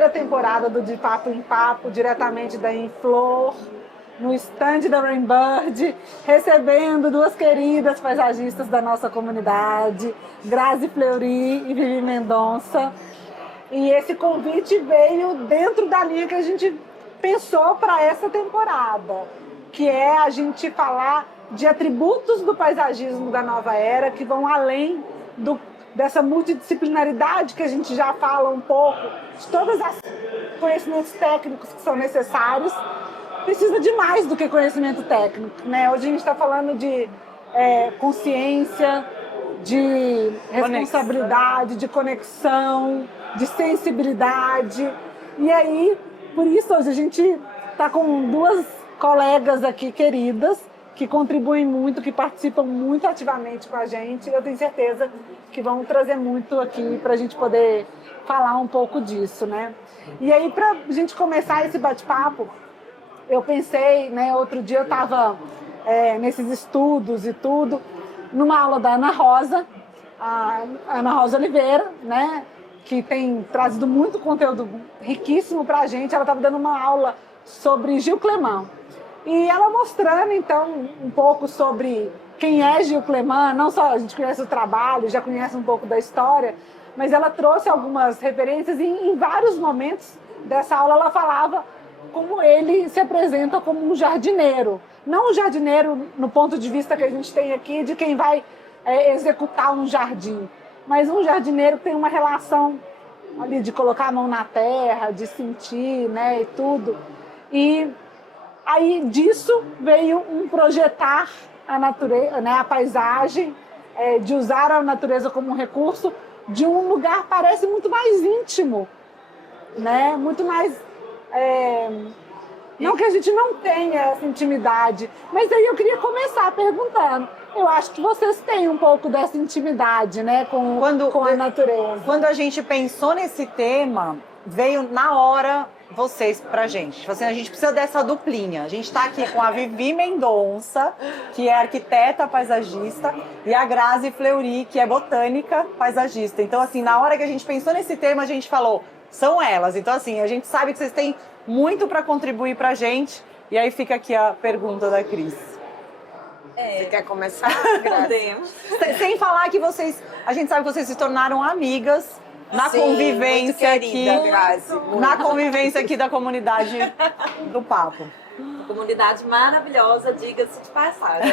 primeira temporada do De Papo em Papo, diretamente da Inflor, no stand da Rainbird, recebendo duas queridas paisagistas da nossa comunidade, Grazi Fleury e Vivi Mendonça. E esse convite veio dentro da linha que a gente pensou para essa temporada, que é a gente falar de atributos do paisagismo da nova era que vão além dessa multidisciplinaridade que a gente já fala um pouco, de todos os conhecimentos técnicos que são necessários. Precisa de mais do que conhecimento técnico, né? Hoje a gente está falando de consciência, de responsabilidade, de conexão, de sensibilidade. E aí, por isso, hoje a gente está com duas colegas aqui queridas, que contribuem muito, que participam muito ativamente com a gente. Eu tenho certeza que vão trazer muito aqui para a gente poder falar um pouco disso, né? E aí, para a gente começar esse bate-papo, eu pensei, né, outro dia eu estava nesses estudos e tudo, numa aula da Ana Rosa, a Ana Rosa Oliveira, né, que tem trazido muito conteúdo riquíssimo para a gente. Ela estava dando uma aula sobre Gil Clement. E ela mostrando, então, um pouco sobre quem é Gil Clement. Não só a gente conhece o trabalho, já conhece um pouco da história, mas ela trouxe algumas referências e em vários momentos dessa aula ela falava como ele se apresenta como um jardineiro. Não um jardineiro no ponto de vista que a gente tem aqui de quem vai executar um jardim, mas um jardineiro que tem uma relação ali de colocar a mão na terra, de sentir, né, e tudo. E aí disso veio um projetar a natureza, né, a paisagem, de usar a natureza como um recurso de um lugar parece muito mais íntimo, né, muito mais não que a gente não tenha essa intimidade, mas aí eu queria começar perguntando. Eu acho que vocês têm um pouco dessa intimidade, né, com a natureza. Quando a gente pensou nesse tema, veio na hora vocês pra gente. Assim, a gente precisa dessa duplinha. A gente está aqui com a Vivi Mendonça, que é arquiteta paisagista, e a Grazi Fleury, que é botânica paisagista. Então, assim, na hora que a gente pensou nesse tema, a gente falou, são elas. Então, assim, a gente sabe que vocês têm muito para contribuir pra gente. E aí fica aqui a pergunta da Cris. Você quer começar? Podemos. Sem falar que vocês... A gente sabe que vocês se tornaram amigas na convivência querida, aqui. Grazi, na convivência aqui da comunidade do Papo. Uma comunidade maravilhosa, diga-se de passagem.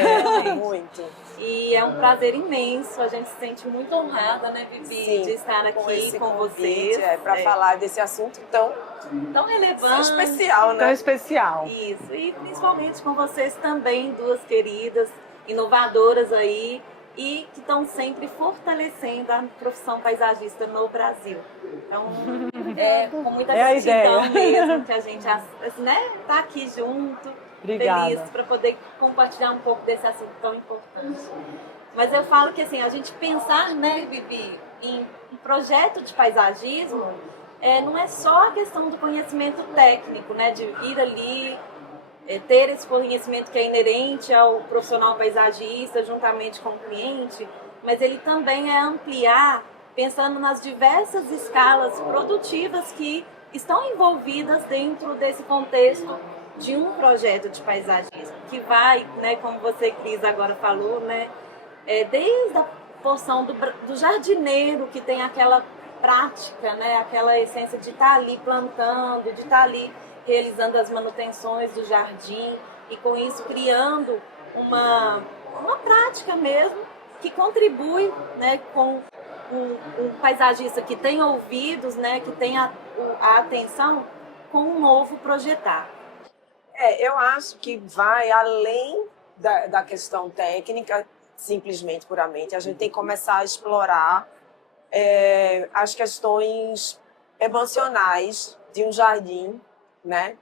Muito. E é um prazer imenso, a gente se sente muito honrada, né, Vivi, Sim, de estar aqui com vocês. Para falar desse assunto tão relevante. Especial, né? Tão especial. Isso, e principalmente com vocês também, duas queridas, inovadoras aí, e que estão sempre fortalecendo a profissão paisagista no Brasil. Então, com muita gratidão mesmo que a gente tá aqui junto. Obrigada. Feliz para poder compartilhar um pouco desse assunto tão importante. Mas eu falo que assim, a gente pensar, né, Vivi, em um projeto de paisagismo, não é só a questão do conhecimento técnico, né, de ir ali, ter esse conhecimento que é inerente ao profissional paisagista, juntamente com o cliente, mas ele também é ampliar, pensando nas diversas escalas produtivas que estão envolvidas dentro desse contexto de um projeto de paisagismo, que vai, né, como você, Cris, agora falou, né, desde a porção do jardineiro, que tem aquela prática, né, aquela essência de estar ali plantando, de estar ali realizando as manutenções do jardim e com isso criando uma prática mesmo que contribui, né, com um paisagista que tem ouvidos, né, que tem a atenção com um novo projetar. Eu acho que vai além da questão técnica, simplesmente, puramente. A gente tem que começar a explorar as questões emocionais de um jardim, né?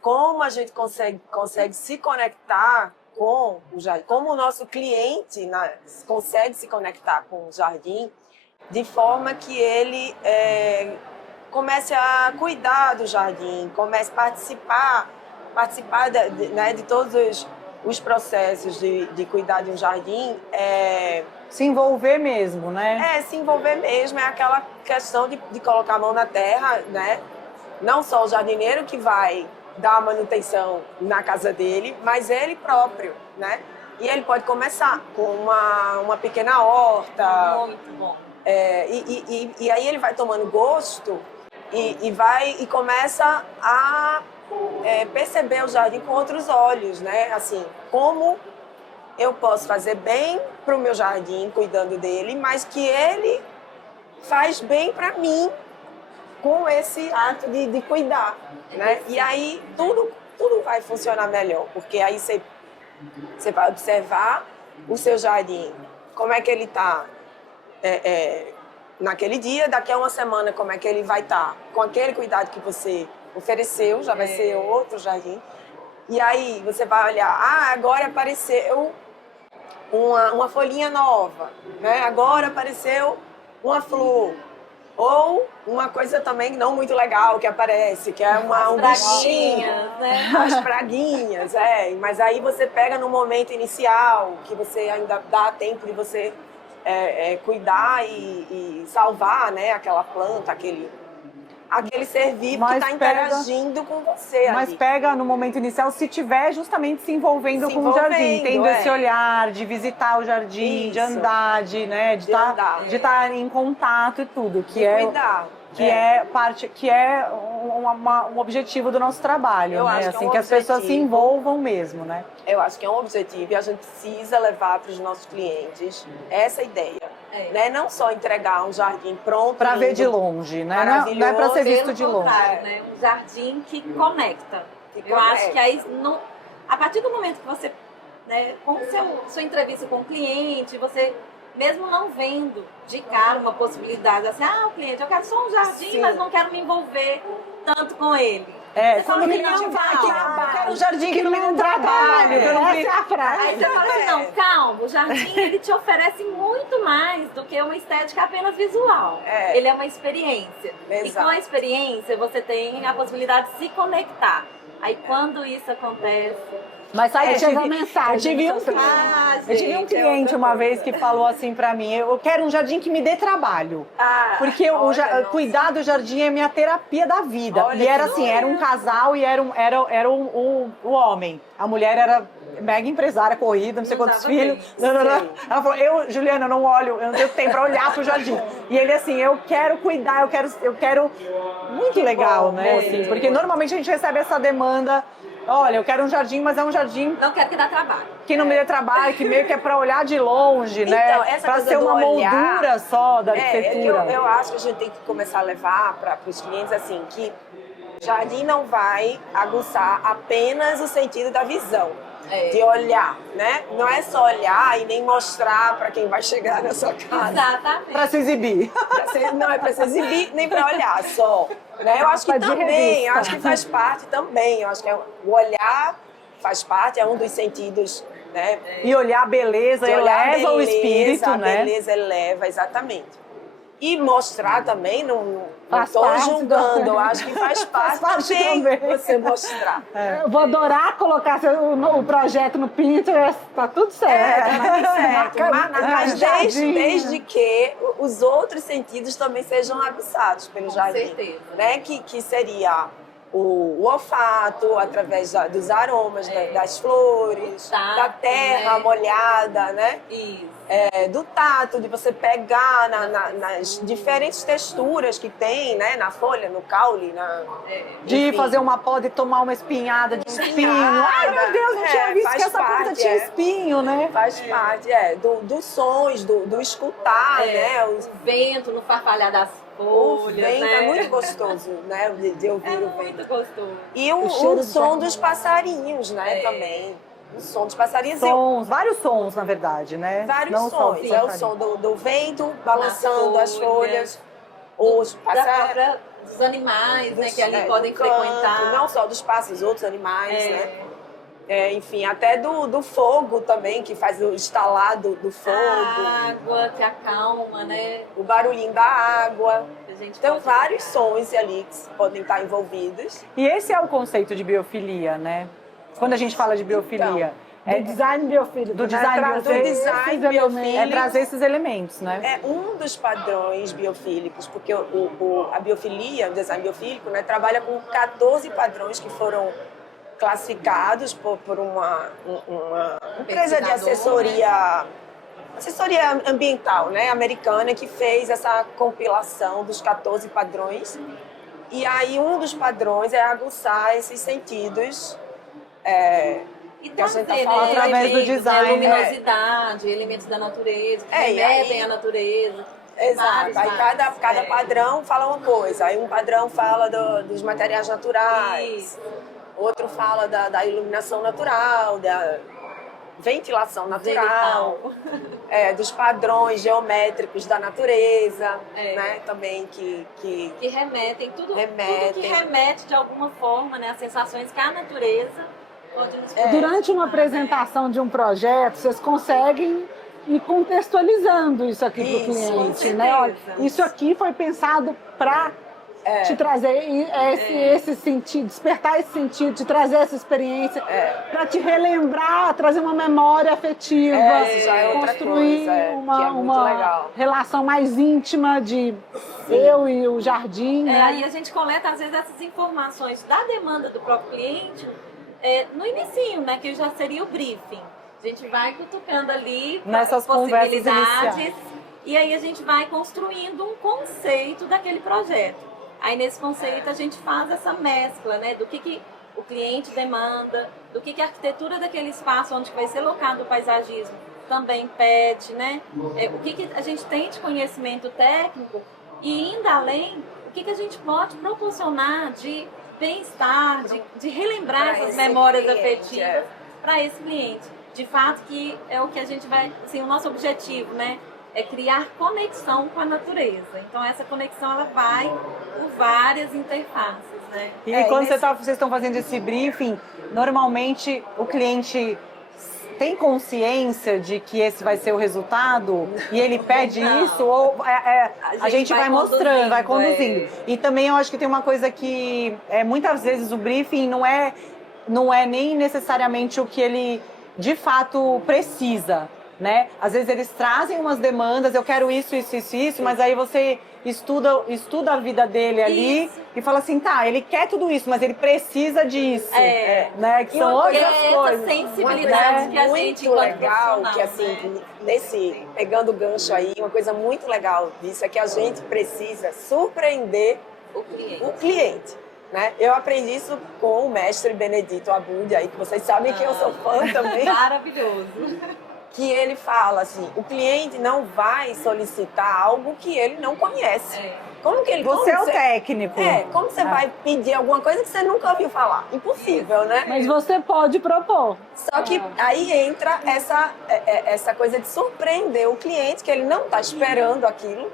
Como a gente consegue se conectar com o jardim, como o nosso cliente consegue se conectar com o jardim, de forma que ele comece a cuidar do jardim, comece a participar de todos os processos de cuidar de um jardim, Se envolver mesmo, né? Se envolver mesmo, é aquela questão de colocar a mão na terra, né? Não só o jardineiro que vai dar a manutenção na casa dele, mas ele próprio, né? E ele pode começar com uma pequena horta. Muito bom. E aí ele vai tomando gosto e começa a perceber o jardim com outros olhos, né? Assim, como eu posso fazer bem para o meu jardim, cuidando dele, mas que ele faz bem para mim com esse ato de cuidar, né? E aí tudo vai funcionar melhor, porque aí você vai observar o seu jardim, como é que ele está naquele dia, daqui a uma semana como é que ele vai estar, com aquele cuidado que você ofereceu, já vai ser outro jardim. E aí você vai olhar, agora apareceu uma folhinha nova, né? Agora apareceu uma flor. Ou uma coisa também não muito legal que aparece, que é um bichinho, né? as praguinhas, Mas aí você pega no momento inicial, que você ainda dá tempo de você cuidar e salvar, né? Aquela planta, aquele ser vivo que está interagindo com você. Mas ali. pega no momento inicial, se tiver justamente se envolvendo com o jardim, tendo esse olhar de visitar o jardim, de andar, de estar em contato e tudo, que é um objetivo do nosso trabalho, Eu né? acho Assim, que as pessoas se envolvam mesmo, né? Eu acho que é um objetivo e a gente precisa levar para os nossos clientes essa ideia. Né? Não só entregar um jardim pronto. Para ver de longe, né? Não é para ser visto de longe. Né? Um jardim que conecta. Eu acho que aí, a partir do momento que você, né, com sua entrevista com o cliente, você, mesmo não vendo de cara uma possibilidade, assim, o cliente, eu quero só um jardim, mas não quero me envolver tanto com ele. Quando o cliente vai aqui, eu quero um jardim que não me dê trabalho. Essa é a frase. Aí você fala assim, não, calma, o jardim ele te oferece muito mais do que uma estética apenas visual. Ele é uma experiência. Exato. E com a experiência você tem a possibilidade de se conectar. Aí quando isso acontece... Mas aí chega mensagem. Eu tive um cliente uma vez que falou assim pra mim, eu quero um jardim que me dê trabalho. Porque cuidar do jardim é minha terapia da vida. E era assim, era um casal e era o homem. A mulher era mega empresária, corrida, não sei quantos filhos. Ela falou, Juliana, eu não olho, eu não tenho tempo pra olhar pro jardim. E ele assim, eu quero cuidar, eu quero... Muito legal, né? Assim, porque normalmente a gente recebe essa demanda. Olha, eu quero um jardim, mas é um jardim... Não quero que dá trabalho. Que não me dê trabalho, que meio que é pra olhar de longe, né? Pra ser uma moldura só da arquitetura. Eu acho que a gente tem que começar a levar para os clientes assim, que jardim não vai aguçar apenas o sentido da visão. De olhar, né? Não é só olhar e nem mostrar para quem vai chegar na sua casa. Exatamente. Para se exibir. Não é para se exibir, nem para olhar só. Né? Eu acho que também, eu acho que faz parte também. Eu acho que o olhar faz parte, é um dos sentidos, né? E olhar a beleza eleva o espírito, né? A beleza eleva, exatamente. E mostrar também, não estou julgando, eu acho que faz parte também você mostrar. Eu vou adorar colocar o projeto no Pinterest, tá tudo certo. Mas desde que os outros sentidos também sejam aguçados pelo jardim. Com certeza. Né? Que seria o olfato, através dos aromas das flores, da terra molhada, né? Isso. Do tato, de você pegar nas diferentes texturas que tem, né? Na folha, no caule, de fazer uma poda e tomar uma espinhada de espinho. Ai, meu Deus, não tinha visto que essa planta tinha espinho, né? Faz parte, dos sons, do escutar, né? O vento no farfalhar das folhas, o vento é muito gostoso, né? De ouvir o vento. Muito gostoso. E o som dos passarinhos, né? Também. O som dos passarinhos. Vários sons, na verdade, né? Vários sons. É o som do vento balançando as folhas, os passarinhos. Dos animais, né? Que ali podem frequentar. Não só dos pássaros, outros animais, né? Enfim, até do fogo também, que faz o estalar do fogo. A água que acalma, né? O barulhinho da água. Então, vários sons ali que podem estar envolvidos. E esse é o conceito de biofilia, né? Quando a gente fala de biofilia, Do design biofílico. Do design né? biofílico. Trazer Do design esses biofílico. elementos. É trazer esses elementos, né? É um dos padrões biofílicos, porque a biofilia, o design biofílico, né, trabalha com 14 padrões que foram classificados por uma empresa de assessoria ambiental, né, americana, que fez essa compilação dos 14 padrões. E aí um dos padrões é aguçar esses sentidos. E Que a gente trazer, tá falando né, através do elementos, design, né, luminosidade, elementos da natureza, que É, e remetem aí- à natureza. Exato. Aí cada É. padrão fala uma coisa. Aí um padrão fala dos materiais naturais. Isso. Outro fala da iluminação natural, da ventilação natural, dos padrões geométricos da natureza, né? Também que Que remetem, tudo Remetem. que remete de alguma forma, né, às sensações que a natureza pode nos proporcionar. Durante uma apresentação de um projeto, vocês conseguem ir contextualizando isso aqui para o Isso, com cliente, né? Olha, certeza. isso aqui foi pensado para te trazer esse sentido, despertar esse sentido, te trazer essa experiência, para te relembrar, trazer uma memória afetiva, isso já é outra construir coisa, que é muito uma legal. relação mais íntima de eu e o jardim, né? Aí a gente coleta, às vezes, essas informações da demanda do próprio cliente no inicinho, né, que já seria o briefing. A gente vai cutucando ali Nessas conversas possibilidades iniciais. e aí a gente vai construindo um conceito daquele projeto. Aí nesse conceito a gente faz essa mescla, né, do que o cliente demanda, do que a arquitetura daquele espaço onde vai ser locado o paisagismo também pede, né? O que a gente tem de conhecimento técnico e indo além, o que a gente pode proporcionar de bem-estar, de relembrar Pra essas esse memórias cliente, afetivas para esse cliente. De fato que é o que a gente vai, assim, o nosso objetivo, né? É criar conexão com a natureza. Então essa conexão ela vai por várias interfaces, né? E É, quando e nesse- vocês estão fazendo esse briefing, normalmente o cliente tem consciência de que esse vai ser o resultado e ele pede Não. isso ou a gente vai mostrando, vai conduzindo. conduzindo, E também eu acho que tem uma coisa que muitas vezes o briefing não é nem necessariamente o que ele de fato precisa, né? Às vezes eles trazem umas demandas, eu quero isso, mas aí você estuda a vida dele ali Isso. e fala assim, tá, ele quer tudo isso, mas ele precisa disso, né? Que E são uma outras coisa- essa coisas. sensibilidade que a gente, muito enquanto legal, profissional, que assim, né? pegando o gancho aí, uma coisa muito legal disso é que a gente precisa surpreender O cliente. o cliente. Né? Eu aprendi isso com o mestre Benedito Abud, aí, que vocês sabem que eu sou fã também, Maravilhoso. que ele fala assim, o cliente não vai solicitar algo que ele não conhece. Como que ele Você é como o técnico. como você vai pedir alguma coisa que você nunca ouviu falar? Impossível, né? Mas você pode propor. Só que aí entra essa coisa de surpreender o cliente, que ele não está esperando aquilo.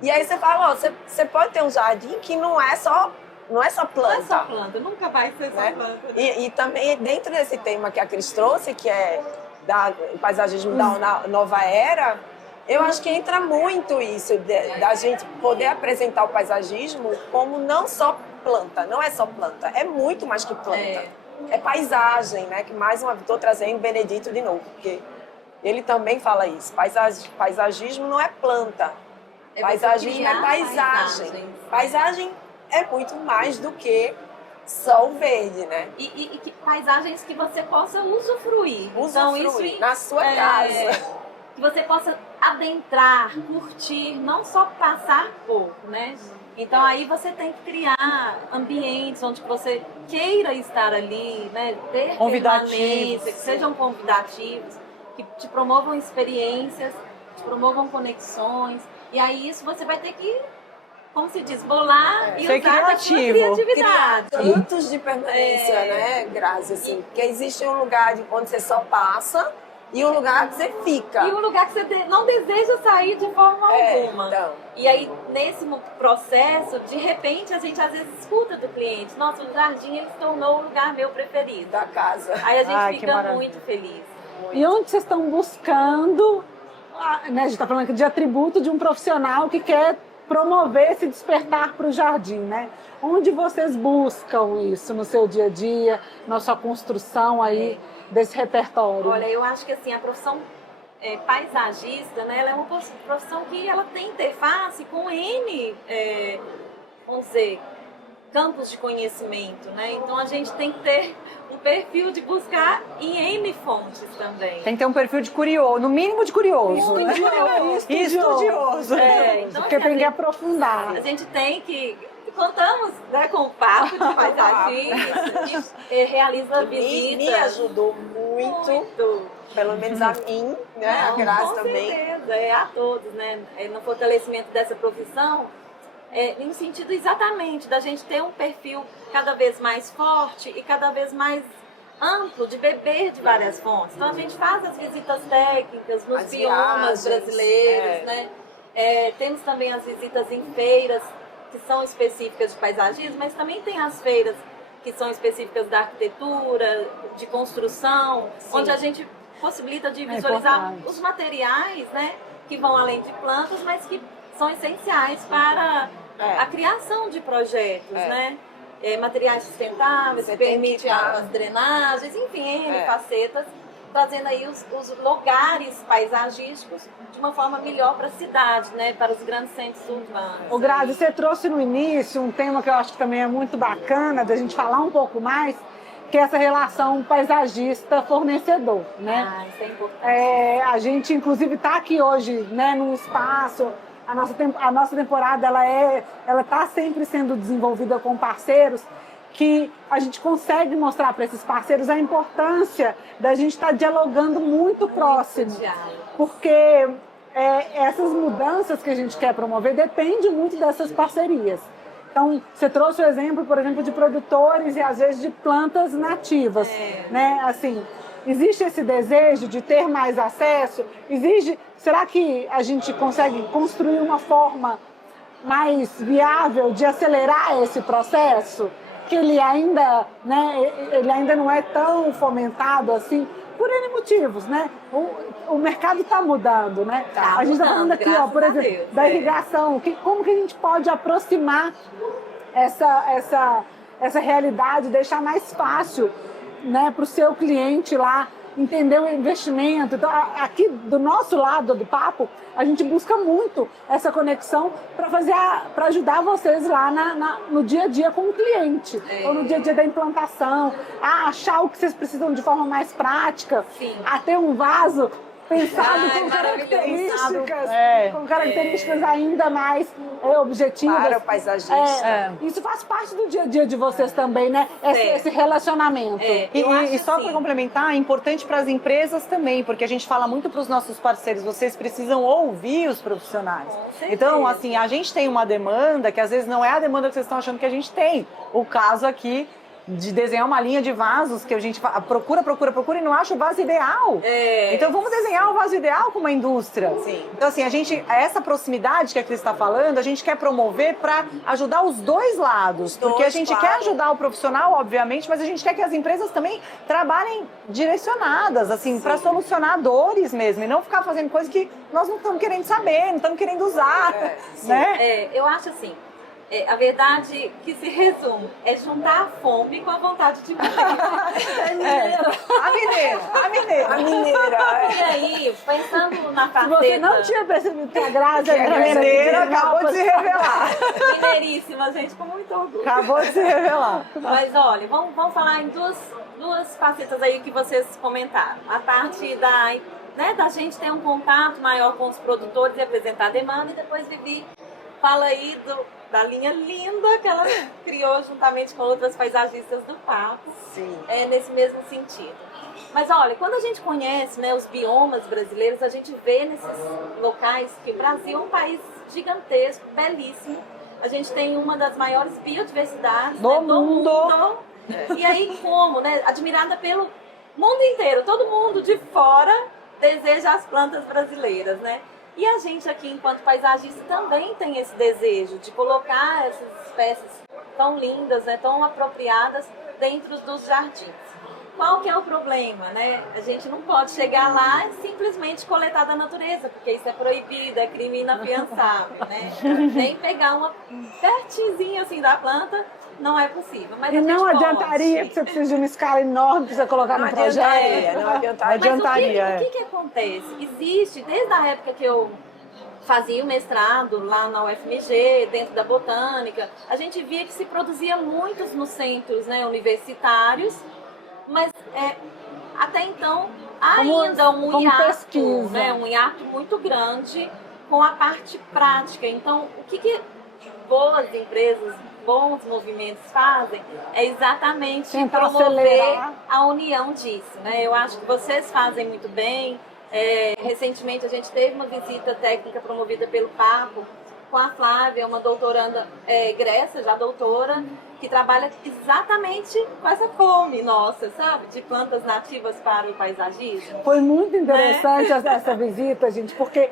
E aí você fala, ó, você pode ter um jardim que não é só Não é planta. só planta, nunca vai ser só Né? planta. né? E também dentro desse tema que a Cris trouxe, que é o paisagismo da nova era, eu acho que entra muito isso, da gente poder apresentar o paisagismo como não só planta, não é só planta, é muito mais que planta. É paisagem, né? Que mais uma vez estou trazendo Benedito de novo, porque ele também fala isso. Paisagismo não é planta, É você paisagismo é criar paisagem. paisagens. Paisagem é muito mais do que só o verde, né? E que paisagens que você possa usufruir. Usufruir na sua casa. Que você possa adentrar, curtir, não só passar por, né? Então aí você tem que criar ambientes onde você queira estar ali, né? Ter Convidativos. permanência, que sejam convidativos, que te promovam experiências, te promovam conexões. E aí isso você vai ter que, como se diz, bolar e Ser usar da sua criativo. criatividade. Tantos de permanência, né, Grazi? Assim, porque existe um lugar onde você só passa e um lugar que você fica. E um lugar que você não deseja sair de forma alguma. Então. E aí, nesse processo, de repente, a gente às vezes escuta do cliente, nossa, o jardim ele se tornou o lugar meu preferido. Da casa. Aí a gente Ai, que fica maravilha. muito feliz. E onde vocês estão buscando, né, a gente está falando aqui de atributo de um profissional que quer promover esse despertar para o jardim, né? Onde vocês buscam isso no seu dia a dia, na sua construção aí desse repertório? Olha, eu acho que assim, a profissão paisagista, né, ela é uma profissão que ela tem interface com N, vamos dizer, campos de conhecimento, né? Então a gente tem que ter um perfil de buscar em N fontes também. Tem que ter um perfil de curioso, no mínimo de curioso. Né? Estudioso. Então, Porque assim, tem que aprofundar. a gente tem que... Contamos, né, com o papo de paisagista, que realiza visitas. Me ajudou muito. Pelo menos a mim, né? Não, A Grazi com também. certeza, a todos, né? No fortalecimento dessa profissão, no sentido exatamente da gente ter um perfil cada vez mais forte e cada vez mais amplo de beber de várias fontes. Então a gente faz as visitas técnicas nos As biomas viagens, brasileiros, né? Temos também as visitas em feiras que são específicas de paisagismo, mas também tem as feiras que são específicas da arquitetura, de construção, onde a gente possibilita de visualizar os materiais, né, que vão além de plantas, mas que são essenciais para a criação de projetos, né? Materiais sustentáveis, que permitem as drenagens, enfim, N facetas, trazendo aí os lugares paisagísticos de uma forma melhor para a cidade, né, para os grandes centros urbanos. O Grazi, você trouxe no início um tema que eu acho que também é muito bacana da gente falar um pouco mais, que é essa relação paisagista-fornecedor, né? Isso é importante. A gente, inclusive, está aqui hoje, né, num espaço. A nossa temporada ela está sempre sendo desenvolvida com parceiros que a gente consegue mostrar para esses parceiros a importância da gente estar dialogando muito próximo. Porque essas mudanças que a gente quer promover dependem muito dessas parcerias. Então, você trouxe o exemplo, por exemplo, de produtores e às vezes de plantas nativas, né? Assim, existe esse desejo de ter mais acesso? Será que a gente consegue construir uma forma mais viável de acelerar esse processo? Que ele ainda não é tão fomentado assim, por N motivos, né? O mercado está mudando, né? A gente está falando aqui, por exemplo, da irrigação. Como que a gente pode aproximar essa realidade, deixar mais fácil, né, para o seu cliente lá entender o investimento. Então, aqui do nosso lado do papo, a gente busca muito essa conexão para ajudar vocês lá no dia a dia com o cliente, ou no dia a dia da implantação, a achar o que vocês precisam de forma mais prática, a ter um vaso pensado com características ainda mais objetivas. Para o paisagista. Isso faz parte do dia a dia de vocês também, né? Esse relacionamento. E só para complementar, é importante para as empresas também, porque a gente fala muito para os nossos parceiros, vocês precisam ouvir os profissionais. Então, assim, a gente tem uma demanda que às vezes não é a demanda que vocês estão achando que a gente tem. O caso aqui de desenhar uma linha de vasos que a gente procura e não acha o vaso ideal. Então vamos desenhar o vaso ideal com uma indústria. Então assim, essa proximidade que a Cris está falando, a gente quer promover para ajudar os dois lados. Porque a gente quer ajudar o profissional, obviamente, mas a gente quer que as empresas também trabalhem direcionadas, assim, para solucionar dores mesmo. E não ficar fazendo coisas que nós não estamos querendo saber, não estamos querendo usar. Né? Eu acho assim, a verdade que se resume é juntar a fome com a vontade de viver. A mineira. E aí, pensando na faceta... Você não tinha percebido que a Grazi era mineira, acabou de se revelar. Mineiríssima, gente, com muito orgulho. Acabou de se revelar. Mas olha, vamos falar em duas facetas aí que vocês comentaram. A parte da gente ter um contato maior com os produtores e apresentar a demanda, e depois Vivi fala aí da linha linda que ela criou juntamente com outras paisagistas do papo, nesse mesmo sentido. Mas olha, quando a gente conhece, né, os biomas brasileiros, a gente vê nesses locais que o Brasil é um país gigantesco, belíssimo. A gente tem uma das maiores biodiversidades do mundo. E aí como, né, admirada pelo mundo inteiro, todo mundo de fora deseja as plantas brasileiras, né? E a gente aqui, enquanto paisagista, também tem esse desejo de colocar essas espécies tão lindas, né, tão apropriadas dentro dos jardins. qual que é o problema, né? A gente não pode chegar lá e simplesmente coletar da natureza, porque isso é proibido, é crime inafiançável, né? Nem pegar um pertinho assim da planta não é possível. Mas E a gente não pode. adiantaria, porque você precisa de uma escala enorme para você colocar Não no projeto. adiantaria, não Não adiantaria. adiantaria. Mas o que acontece? Existe, desde a época que eu fazia o mestrado lá na UFMG, dentro da botânica, a gente via que se produzia muitos nos centros, né, universitários, mas até então ainda um hiato, pesquisa. né, um hiato muito grande com a parte prática. Então, o que boas empresas, bons movimentos fazem é exatamente Tentar promover acelerar. a união disso, né? Eu acho que vocês fazem muito bem. Recentemente a gente teve uma visita técnica promovida pelo Papo com a Flávia, uma doutoranda egressa, já doutora, que trabalha exatamente com essa fome nossa, sabe? De plantas nativas para o paisagismo. Foi muito interessante essa visita, gente, porque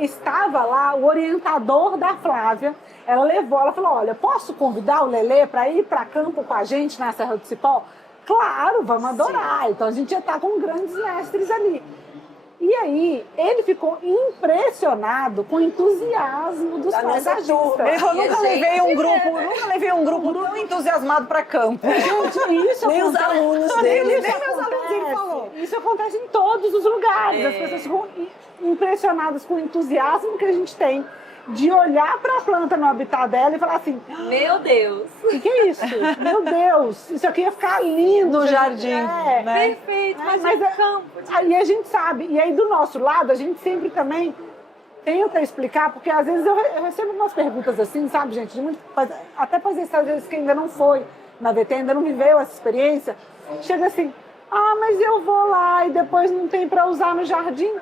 estava lá o orientador da Flávia. Ela falou, olha, posso convidar o Lelê para ir para campo com a gente na Serra do Cipó? Claro, vamos adorar. Sim. Então a gente ia estar com grandes mestres ali. E aí, ele ficou impressionado com o entusiasmo dos paisagistas. Eu nunca levei um grupo tão entusiasmado para campo. Gente, isso Nem os alunos dele, nem meus alunos, ele falou. Isso acontece em todos os lugares. As pessoas ficam impressionadas com o entusiasmo que a gente tem de olhar para a planta no habitat dela e falar assim, meu Deus! O que é isso? Meu Deus! Isso aqui ia ficar lindo no jardim, né? Perfeito, mas é campo. Aí a gente sabe, e aí do nosso lado a gente sempre também tenta explicar, porque às vezes eu recebo umas perguntas assim, sabe, gente, até paisagistas que ainda não foi na VT, ainda não viveu essa experiência, chega assim, mas eu vou lá e depois não tem para usar no jardim.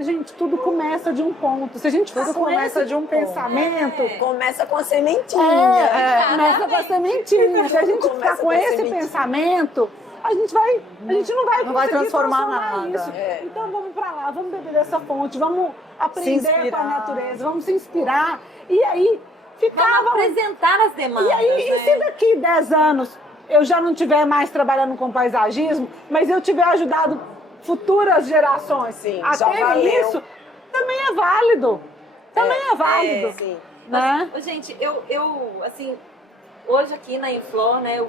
Gente, tudo começa de um ponto. Se a gente for com esse pensamento... Começa com a sementinha. Começa com a sementinha. Se a gente ficar com esse pensamento, a gente não vai transformar nada. Isso. Então vamos para lá, vamos beber dessa fonte, vamos aprender com a natureza, vamos se inspirar. E aí vamos apresentar as demandas. E aí, e se daqui 10 anos eu já não estiver mais trabalhando com paisagismo, mas eu tiver ajudado futuras gerações a terem isso, também é válido. Sim. Né? Gente, eu assim, hoje aqui na Inflor, né, eu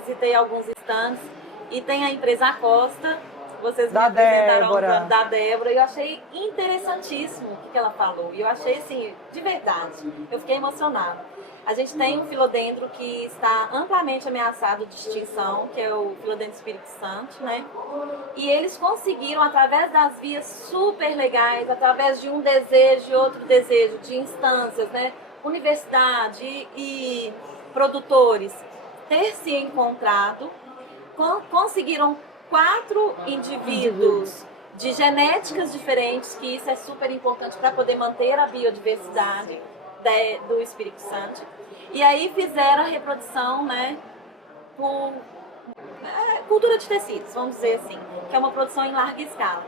visitei alguns stands e tem a empresa Acosta, vocês me apresentaram da Débora, e eu achei interessantíssimo o que ela falou. E eu achei, assim, de verdade, eu fiquei emocionada. A gente tem um filodendro que está amplamente ameaçado de extinção, que é o filodendro Espírito Santo, né? E eles conseguiram, através das vias super legais, através de um desejo e outro desejo, de instâncias, né? Universidade e produtores, ter se encontrado, conseguiram 4 indivíduos de genéticas diferentes, que isso é super importante para poder manter a biodiversidade do Espírito Santo. E aí fizeram a reprodução, né, por cultura de tecidos, vamos dizer assim, que é uma produção em larga escala.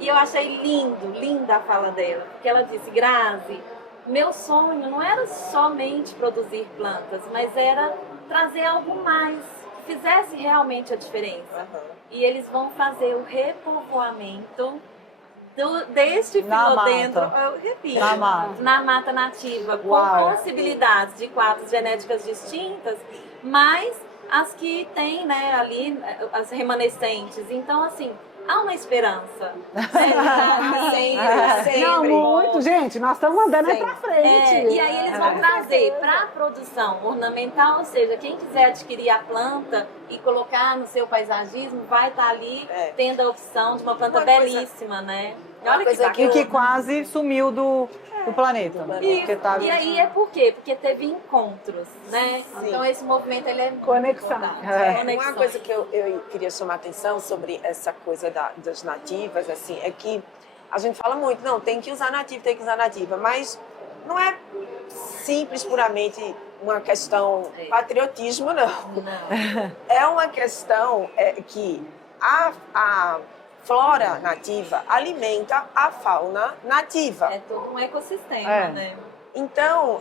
E eu achei linda a fala dela, porque ela disse, Grazi, meu sonho não era somente produzir plantas, mas era trazer algo mais, que fizesse realmente a diferença. E eles vão fazer o repovoamento deste filodendro, eu repito, na mata nativa, com possibilidades de 4 genéticas distintas, mas as que têm, né, ali, as remanescentes. Então, assim, há uma esperança. Sempre. Não, muito, gente, nós estamos andando para frente. E aí eles vão trazer para a produção ornamental, ou seja, quem quiser adquirir a planta e colocar no seu paisagismo, vai estar ali tendo a opção de uma planta belíssima, né? Olha que quase sumiu do planeta. E aí por quê? Porque teve encontros, né? Sim. Então esse movimento ele é conexão. Uma coisa que eu queria chamar a atenção sobre essa coisa das nativas, assim, é que a gente fala muito, não, tem que usar nativa, mas não é simples puramente uma questão patriotismo, não. É uma questão que a flora nativa alimenta a fauna nativa. É todo um ecossistema, né? Então,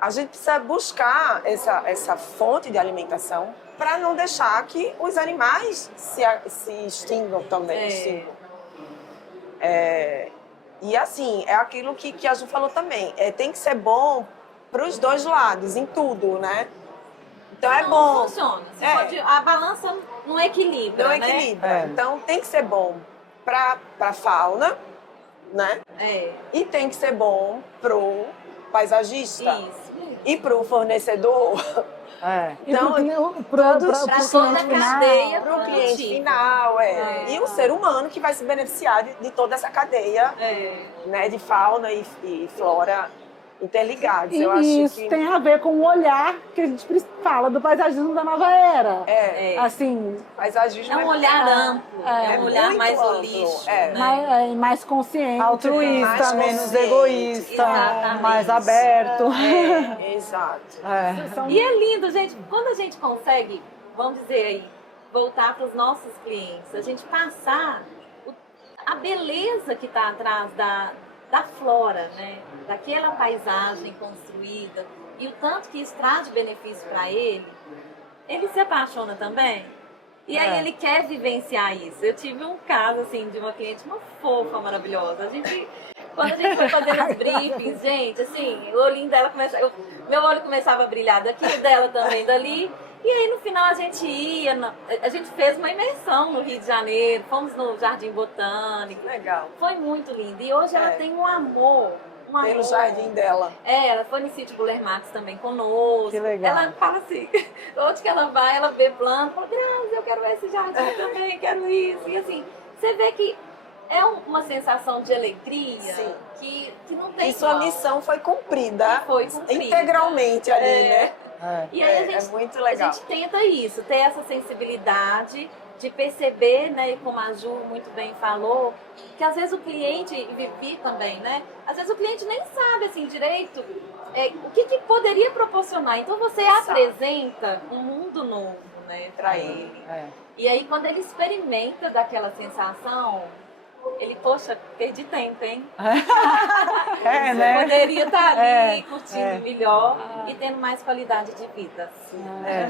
a gente precisa buscar essa fonte de alimentação para não deixar que os animais se extingam também. Extingam. E assim, é aquilo que a Ju falou também. Tem que ser bom para os dois lados, em tudo, né? Então é bom. Não funciona. A balança não equilibra, Não equilibra. Então tem que ser bom para a fauna, né? E tem que ser bom pro paisagista. Isso. E pro fornecedor. Então, para toda a cadeia para o cliente final, E o ser humano que vai se beneficiar de toda essa cadeia, né, de fauna e flora interligados. E eu acho isso que tem a ver com o olhar que a gente fala do paisagismo da nova era. Assim, paisagismo é um olhar amplo, é um olhar mais amplo, holístico, mais consciente. Altruísta, mais menos consciente, egoísta, exatamente. mais aberto. Exato. E é lindo, gente, quando a gente consegue, vamos dizer aí, voltar para os nossos clientes, a gente passar a beleza que está atrás da flora, né? Daquela paisagem construída e o tanto que isso traz de benefício para ele se apaixona também. E aí ele quer vivenciar isso. Eu tive um caso assim de uma cliente, uma fofa, maravilhosa. Quando a gente foi fazendo os briefings, gente, assim, o olhinho dela meu olho começava a brilhar daqui, o dela também dali. E aí no final a gente a gente fez uma imersão no Rio de Janeiro, fomos no Jardim Botânico. Legal. Foi muito lindo. E hoje ela tem um amor. Pelo jardim dela. Ela foi no sítio Buller Max também conosco. Que legal. Ela fala assim, onde que ela vai, ela vê planta, fala, Grazi, eu quero esse jardim também, quero isso. E assim, você vê que é uma sensação de alegria que não tem E sua igual. missão foi cumprida. Foi cumprida. Integralmente ali, né? E aí É muito legal. a gente tenta isso, ter essa sensibilidade de perceber, né, e como a Ju muito bem falou, que às vezes o cliente, e Vivi também, né, às vezes o cliente nem sabe assim direito o que poderia proporcionar. Então você apresenta um mundo novo, né, para ele. E aí quando ele experimenta daquela sensação, ele, poxa, perdi tempo, hein? Né? Poderia estar ali curtindo melhor e tendo mais qualidade de vida.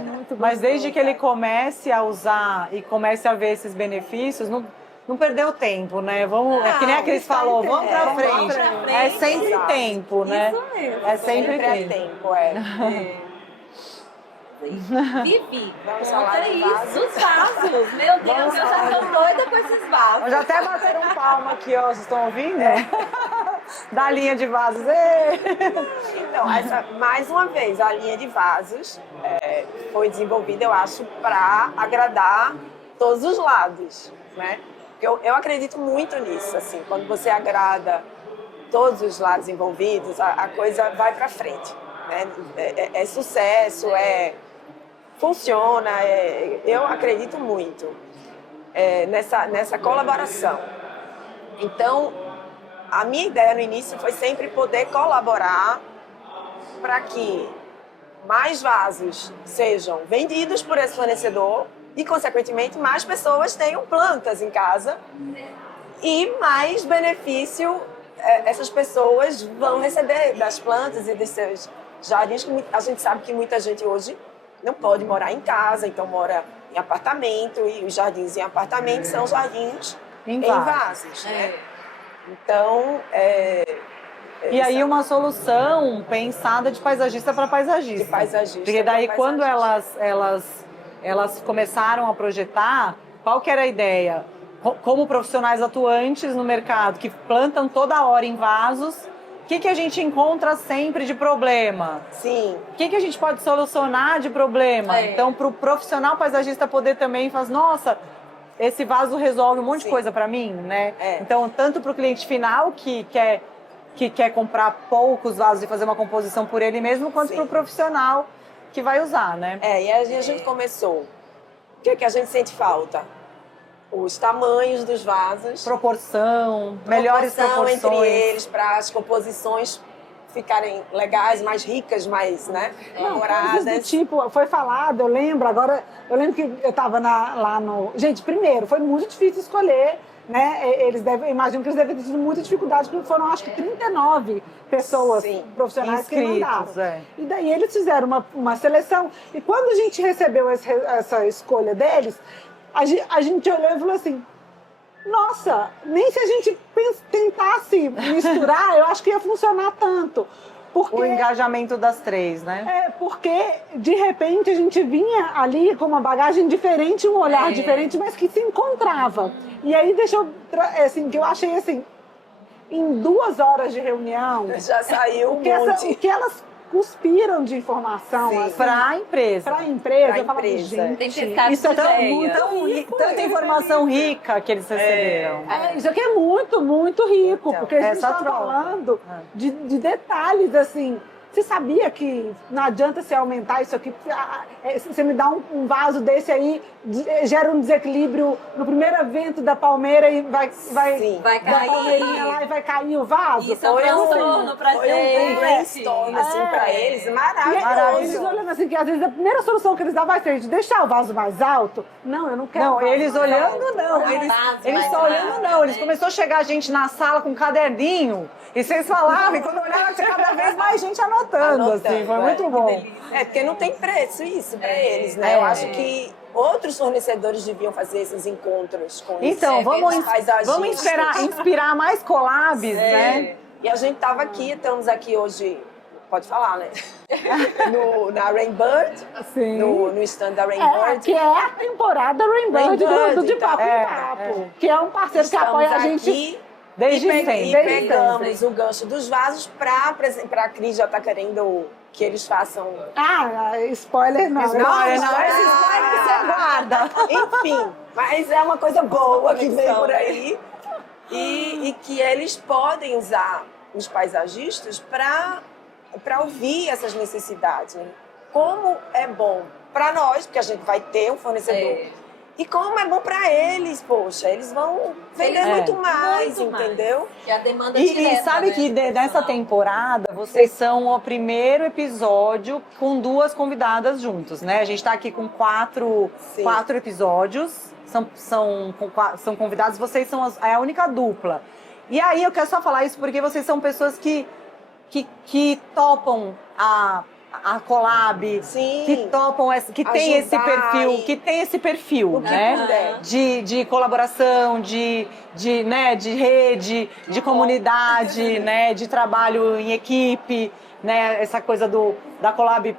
Muito Mas gostoso, desde que ele comece a usar e comece a ver esses benefícios, não perdeu tempo, né? É que nem a Cris falou, vamos pra frente. É sempre tempo, né? Isso mesmo. É sempre É tempo. tempo, Vivi, Vamos falar conta de isso, vasos. dos vasos. Meu Deus, eu já tô doida com esses vasos. Eu já até bateram um palmo aqui, ó, vocês estão ouvindo? Da linha de vasos. Então, mais uma vez, a linha de vasos foi desenvolvida, eu acho, para agradar todos os lados, né? Porque eu acredito muito nisso, assim, quando você agrada todos os lados envolvidos, a coisa vai para frente, né? É sucesso, funciona, eu acredito muito nessa colaboração. Então, a minha ideia no início foi sempre poder colaborar para que mais vasos sejam vendidos por esse fornecedor e, consequentemente, mais pessoas tenham plantas em casa e mais benefício essas pessoas vão receber das plantas e dos seus jardins. A gente sabe que muita gente hoje não pode morar em casa, então mora em apartamento, e os jardins em apartamento são jardins em vasos, né? Então, e aí uma solução pensada de paisagista para paisagista. De paisagista. Porque daí quando elas começaram a projetar, qual que era a ideia? Como profissionais atuantes no mercado, que plantam toda hora em vasos, o que a gente encontra sempre de problema? Sim. O que a gente pode solucionar de problema? Então, para o profissional paisagista poder também fazer, nossa, esse vaso resolve um monte de coisa para mim, né? Então, tanto para o cliente final que quer comprar poucos vasos e fazer uma composição por ele mesmo, quanto para o profissional que vai usar, né? E aí a gente começou. O que a gente sente falta? Os tamanhos dos vasos. Melhores proporções. Entre eles, para as composições ficarem legais, mais ricas, mais, né, Não, coisas elaboradas. do tipo, foi falado, eu lembro que eu estava lá no... Gente, primeiro, foi muito difícil escolher, né? Imagino que eles devem ter tido muita dificuldade, porque foram, acho que, 39 pessoas Sim, profissionais que inscritos, mandaram. E daí eles fizeram uma seleção. E quando a gente recebeu essa escolha deles, a gente olhou e falou assim, nossa, nem se a gente tentasse misturar, eu acho que ia funcionar tanto. Porque, O engajamento das três, né? porque de repente a gente vinha ali com uma bagagem diferente, um olhar diferente, mas que se encontrava. E aí deixou, assim, que eu achei assim, em 2 horas de reunião, Já saiu um o monte. que elas cuspiram de informação Sim. assim, Para a empresa. pra empresa, Pra eu falava, empresa. gente, Tem pescado isso é de ideia. muito rico. Tanta informação rica que eles receberam. Isso aqui é muito, muito rico, Então, porque a gente essa está troca. falando de detalhes, assim. Você sabia que não adianta você aumentar isso aqui? Você me dá um vaso desse aí, gera um desequilíbrio no primeiro evento da palmeira e vai Vai da cair. palmeirinha lá e vai cair o vaso. Isso é um transtorno pra Foi um gente. brainstorm, assim, pra eles, E aí, maravilhoso. eles olhando assim, que às vezes a primeira solução que eles dão vai ser de deixar o vaso mais alto. Não, eu não quero. Não, o vaso eles mais olhando alto. não. Eles mais só olhando alto, não. Eles né? começou a chegar gente na sala com um caderninho e vocês falavam, e quando olhava tinha cada vez mais gente anotando, assim. Foi muito bom. Porque não tem preço isso pra eles, né? Eu acho que outros fornecedores deviam fazer esses encontros com Então, vamos paisagistas. inspirar mais collabs, né? E a gente estamos aqui hoje, pode falar, né? Na Rainbird, Sim. no stand da Rainbird. Que é a temporada Rainbird do De então. Papo em Papo. Que é um parceiro que apoia a gente. aqui Desde e sempre. pegamos o gancho dos vasos para a Cris já tá querendo que eles façam. Spoiler não. Spoiler, não, esse spoiler que você guarda. Enfim, mas é uma coisa boa que vem por aí. E que eles podem usar os paisagistas para ouvir essas necessidades. Né? Como é bom para nós, porque a gente vai ter um fornecedor. E como é bom para eles, poxa, eles vão vender muito mais, muito entendeu? E a demanda E direta, sabe né, que do nessa profissional. temporada vocês são o primeiro episódio com 2 convidadas juntos, né? A gente tá aqui com 4 Sim. episódios, são convidados, vocês são é a única dupla. E aí eu quero só falar isso porque vocês são pessoas que topam a collab, Sim. que topam, que tem esse Ajudar perfil, e- que tem esse perfil, O que né? puder. De colaboração, de rede, de comunidade, né? De trabalho em equipe, né? Essa coisa da collab,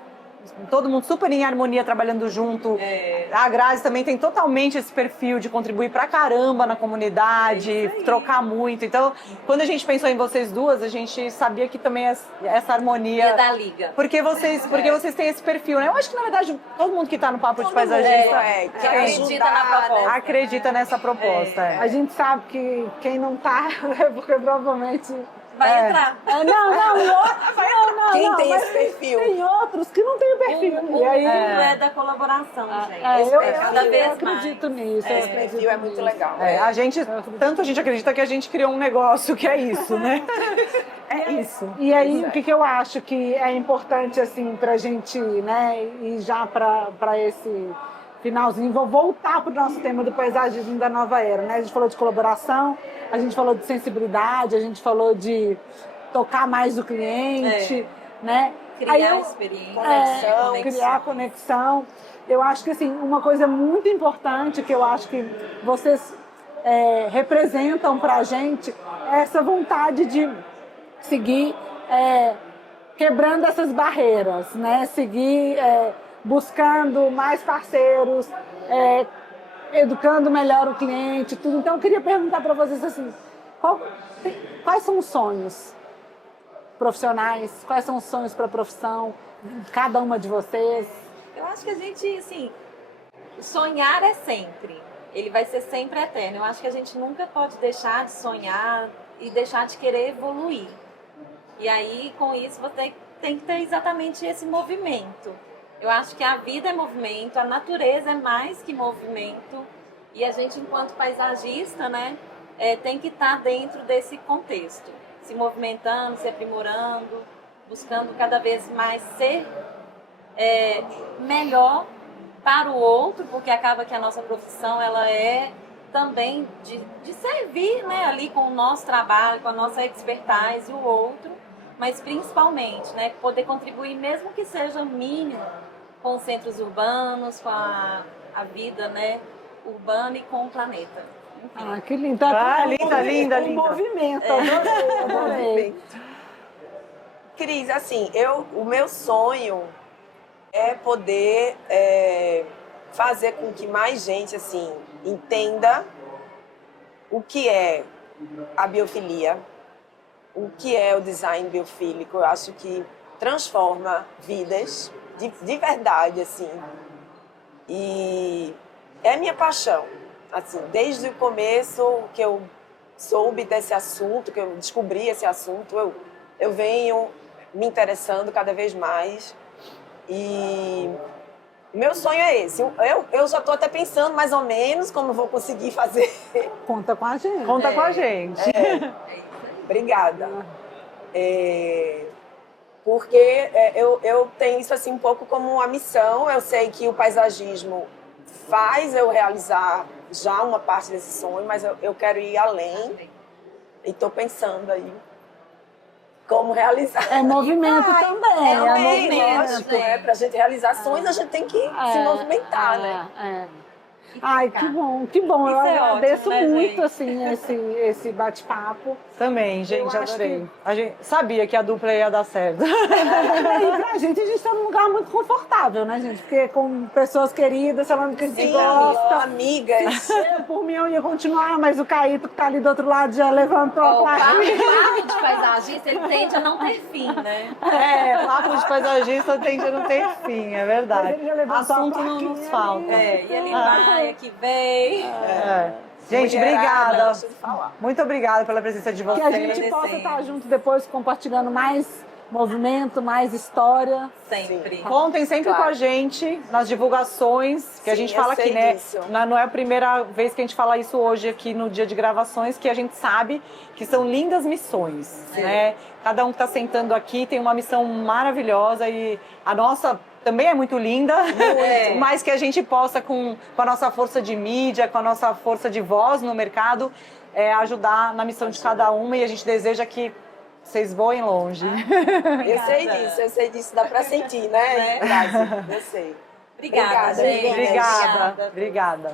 todo mundo super em harmonia trabalhando junto. A Grazi também tem totalmente esse perfil de contribuir pra caramba na comunidade, trocar muito. Então, quando a gente pensou em vocês duas, a gente sabia que também essa harmonia. Ia da liga. Porque vocês têm esse perfil, né? Eu acho que, na verdade, todo mundo que tá no Papo de Paisagista que acredita na ajudar, proposta. acredita nessa proposta. é. A gente sabe que quem não tá, é porque provavelmente. Vai entrar. Não, Quem tem mas esse perfil? Tem outros que não têm o perfil. Um e aí, é da colaboração, gente. eu cada vez acredito nisso. Esse perfil é muito legal. A gente acredita que a gente criou um negócio que é isso, né? É isso. E aí, o que eu acho que é importante, assim, pra gente, né, ir já pra esse finalzinho, vou voltar pro nosso tema do paisagismo da nova era, né? A gente falou de colaboração, a gente falou de sensibilidade, a gente falou de tocar mais o cliente, né? Criar experiência. Conexão. Criar conexão. Eu acho que, assim, uma coisa muito importante que eu acho que vocês representam pra gente é essa vontade de seguir quebrando essas barreiras, né? Seguir buscando mais parceiros, educando melhor o cliente, tudo. Então, eu queria perguntar para vocês assim, quais são os sonhos profissionais? Quais são os sonhos para a profissão? Cada uma de vocês? Eu acho que a gente, assim, sonhar é sempre. Ele vai ser sempre eterno. Eu acho que a gente nunca pode deixar de sonhar e deixar de querer evoluir. E aí, com isso, você tem que ter exatamente esse movimento. Eu acho que a vida é movimento, a natureza é mais que movimento. E a gente, enquanto paisagista, né, tem que estar dentro desse contexto. Se movimentando, se aprimorando. buscando cada vez mais ser melhor para o outro, porque acaba que a nossa profissão ela é também de servir, né, ali com o nosso trabalho, com a nossa expertise o outro, mas principalmente, né, poder contribuir, mesmo que seja mínimo, com os centros urbanos, com a vida, né, urbana e com o planeta. Enfim. Ah, que lindo. Linda. Movimento, adorei. Cris, assim, o meu sonho é poder fazer com que mais gente, assim, entenda o que é a biofilia, o que é o design biofílico. Eu acho que transforma vidas de verdade, assim. E é minha paixão. Assim, desde o começo que eu soube desse assunto, que eu descobri esse assunto, eu venho me interessando cada vez mais. E meu sonho é esse. Eu já estou até pensando mais ou menos como vou conseguir fazer. Conta com a gente. Conta com a gente. Obrigada. Porque eu tenho isso assim um pouco como uma missão. Eu sei que o paisagismo faz eu realizar já uma parte desse sonho, mas eu quero ir além. E estou pensando aí como realizar. É movimento também. É movimento. lógico, para a gente realizar sonhos, a gente tem que se movimentar, né? Ai, que bom, que bom. Eu Isso é agradeço ótimo, né, muito, gente? assim, esse bate-papo. Também, gente, Eu acho adorei. A gente sabia que a dupla ia dar certo. E pra gente tá num lugar muito confortável, né, gente? Porque com pessoas queridas, falando que a gente Sim, gosta. amigas. Por mim eu ia continuar, mas o Caíto que tá ali do outro lado já levantou a O papo plaquinha. de paisagista, ele tende a não ter fim, né? Papo de paisagista tende a não ter fim, é Mas verdade. ele já levantou a Assunto não plaquinha nos falta. E ele vai, aqui vem. Gente, Mulherada, obrigada. deixa eu te falar. Muito obrigada pela presença de Que a vocês. gente possa estar junto depois compartilhando mais movimento, mais história. Sempre. Contem sempre Claro. com a gente nas divulgações, que a Sim, gente eu fala sei aqui, né? disso. Não é a primeira vez que a gente fala isso hoje aqui no dia de gravações, que a gente sabe que são lindas missões, né? Cada um que está sentando aqui tem uma missão maravilhosa e a nossa também é muito linda, mas que a gente possa, com a nossa força de mídia, com a nossa força de voz no mercado, ajudar na missão de cada uma, e a gente deseja que vocês voem longe. Eu sei disso, dá pra sentir, né? Grazi? Eu sei. Obrigada, gente. Obrigada.